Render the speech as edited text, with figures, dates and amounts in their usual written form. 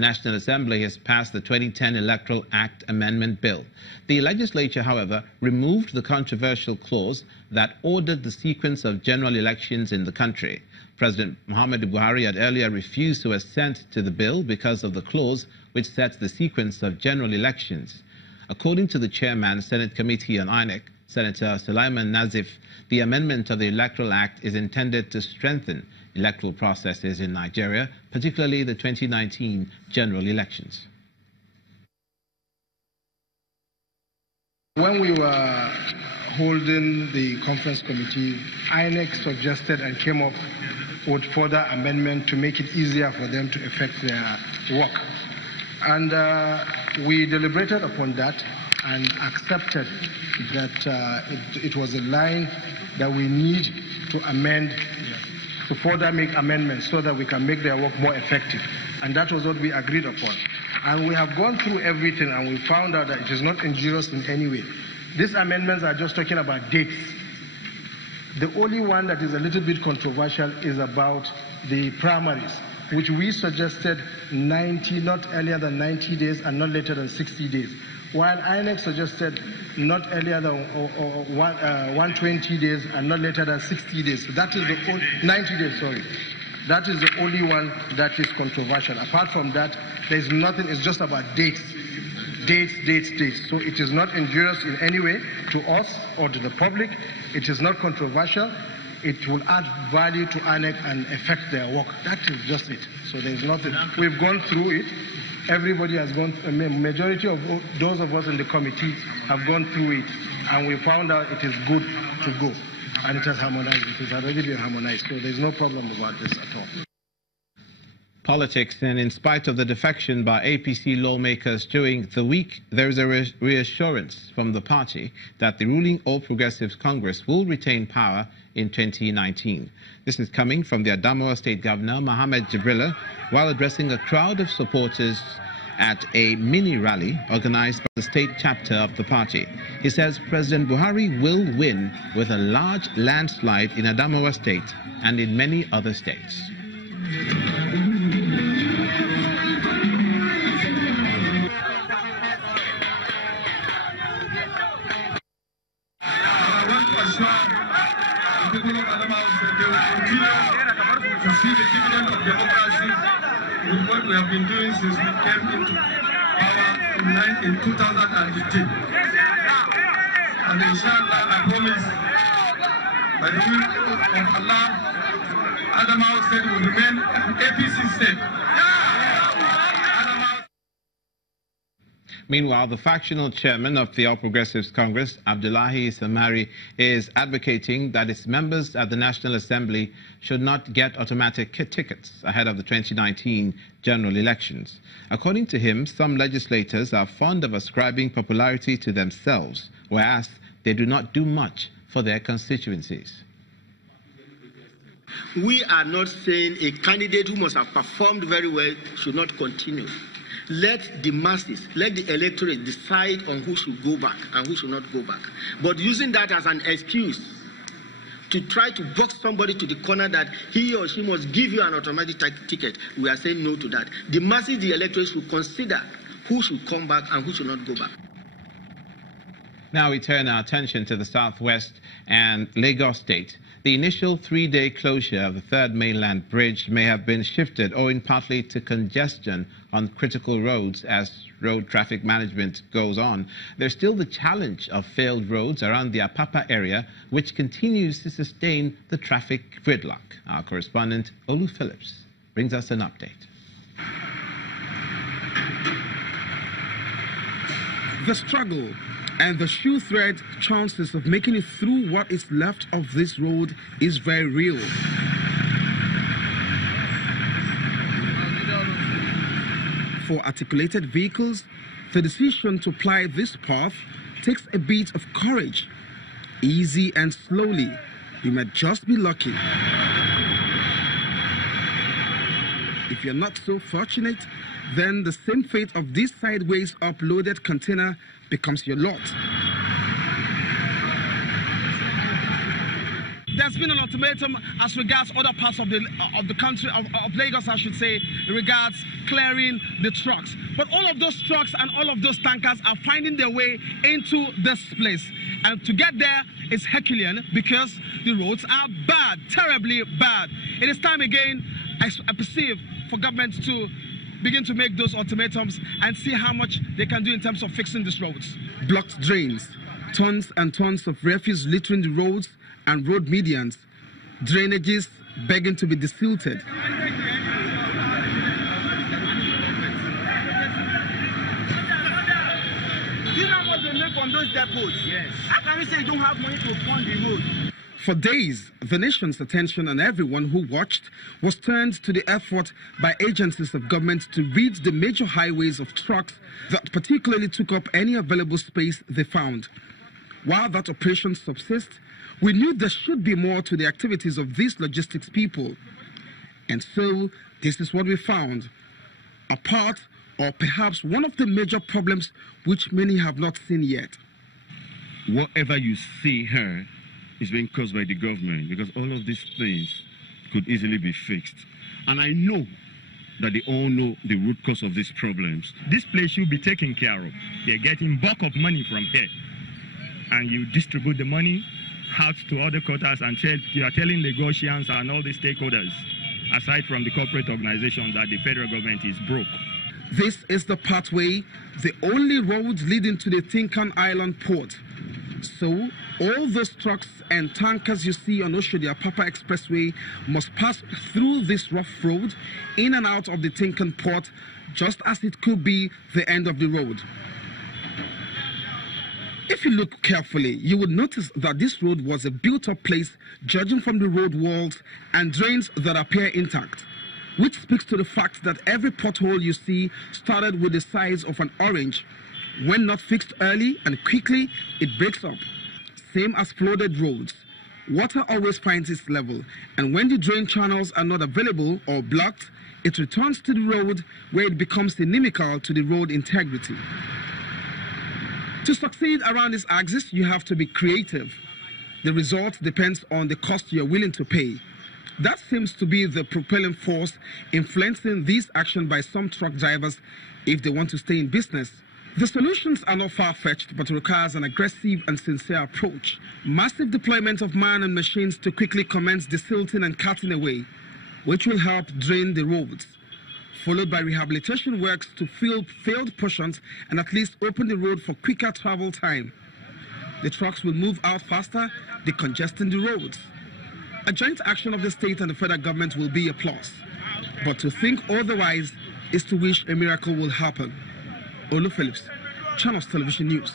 National Assembly has passed the 2010 Electoral Act Amendment Bill. The legislature, however, removed the controversial clause that ordered the sequence of general elections in the country. President Muhammadu Buhari had earlier refused to assent to the bill because of the clause which sets the sequence of general elections. According to the chairman, Senate Committee on INEC, Senator Sulaiman Nazif, the amendment of the Electoral Act is intended to strengthen electoral processes in Nigeria, particularly the 2019 general elections. When we were holding the conference committee, INEC suggested and came up with further amendment to make it easier for them to effect their work. And we deliberated upon that and accepted that it was a line that we need to amend, to further make amendments so that we can make their work more effective. And that was what we agreed upon. And we have gone through everything and we found out that it is not injurious in any way. These amendments are just talking about dates. The only one that is a little bit controversial is about the primaries, which we suggested 90, not earlier than 90 days and not later than 60 days, while INEC suggested not earlier than 120 days and not later than 60 days. So that is the only, 90 days, sorry. That is the only one that is controversial. Apart from that, there is nothing. It's just about dates. Dates. So it is not injurious in any way to us or to the public. It is not controversial. It will add value to INEC and affect their work. That is just it. So there is nothing. We've gone through it. Everybody has gone, a majority of those of us in the committee have gone through it, and we found out it is good to go. And it has harmonized. It has already been harmonized. So there's no problem about this at all. Politics, and in spite of the defection by APC lawmakers during the week, there is a reassurance from the party that the ruling All Progressives Congress will retain power in 2019. This is coming from the Adamawa State Governor, Mohammed Jibrilla, while addressing a crowd of supporters at a mini rally organized by the state chapter of the party. He says President Buhari will win with a large landslide in Adamawa State and in many other states. People of Adamawa, they will continue to see the dividend of democracy with what we have been doing since we came into power in 2018. And inshallah, I promise, by the will of Allah, Adamawa State will remain an APC state. Meanwhile, the factional chairman of the All Progressives Congress, Abdullahi Samari, is advocating that its members at the National Assembly should not get automatic tickets ahead of the 2019 general elections. According to him, some legislators are fond of ascribing popularity to themselves, whereas they do not do much for their constituencies. We are not saying a candidate who must have performed very well should not continue. Let the masses, let the electorate decide on who should go back and who should not go back. But using that as an excuse to try to box somebody to the corner that he or she must give you an automatic ticket, we are saying no to that. The masses, the electorate should consider who should come back and who should not go back. Now we turn our attention to the Southwest and Lagos State. The initial 3-day closure of the Third Mainland Bridge may have been shifted owing partly to congestion on critical roads as road traffic management goes on. There's still the challenge of failed roads around the Apapa area, which continues to sustain the traffic gridlock. Our correspondent, Olu Phillips, brings us an update. The struggle and the shoe thread chances of making it through what is left of this road is very real. For articulated vehicles, the decision to ply this path takes a bit of courage. Easy and slowly, you might just be lucky. If you're not so fortunate, then the same fate of this sideways uploaded container becomes your lot. there's been an ultimatum as regards other parts of the country, of Lagos, I should say, in regards clearing the trucks. But all of those trucks and all of those tankers are finding their way into this place. And to get there is Herculean because the roads are bad, terribly bad. It is time again, I perceive, for government to begin to make those ultimatums and see how much they can do in terms of fixing these roads. Blocked drains, tons and tons of refuse littering the roads and road medians, drainages begging to be desilted. Do you know what they make on those depots? Yes. How can you say you don't have money to fund the road? For days, the nation's attention and everyone who watched was turned to the effort by agencies of government to rid the major highways of trucks that particularly took up any available space they found. While that operation subsists, we knew there should be more to the activities of these logistics people. And so, this is what we found. A part, or perhaps one of the major problems which many have not seen yet. Whatever you see here is being caused by the government, because all of these things could easily be fixed. And I know that they all know the root cause of these problems. This place should be taken care of. They're getting bulk of money from here. And you distribute the money out to other quarters and you are telling negotiants and all the stakeholders, aside from the corporate organizations, that the federal government is broke. This is the pathway, the only road leading to the Tinkan Island port. So, all those trucks and tankers you see on Oshodi Apapa Expressway must pass through this rough road in and out of the Tinkan port, just as it could be the end of the road. If you look carefully, you would notice that this road was a built-up place, judging from the road walls and drains that appear intact, which speaks to the fact that every pothole you see started with the size of an orange. When not fixed early and quickly, it breaks up. Same as flooded roads. Water always finds its level, and when the drain channels are not available or blocked, it returns to the road where it becomes inimical to the road integrity. To succeed around this axis, you have to be creative. The result depends on the cost you're willing to pay. That seems to be the propelling force influencing this action by some truck drivers if they want to stay in business. The solutions are not far-fetched, but requires an aggressive and sincere approach. Massive deployment of man and machines to quickly commence desilting and cutting away, which will help drain the roads, followed by rehabilitation works to fill failed portions and at least open the road for quicker travel time. The trucks will move out faster, decongesting the roads. A joint action of the state and the federal government will be a plus. But to think otherwise is to wish a miracle will happen. Olu Phillips, Channels Television News.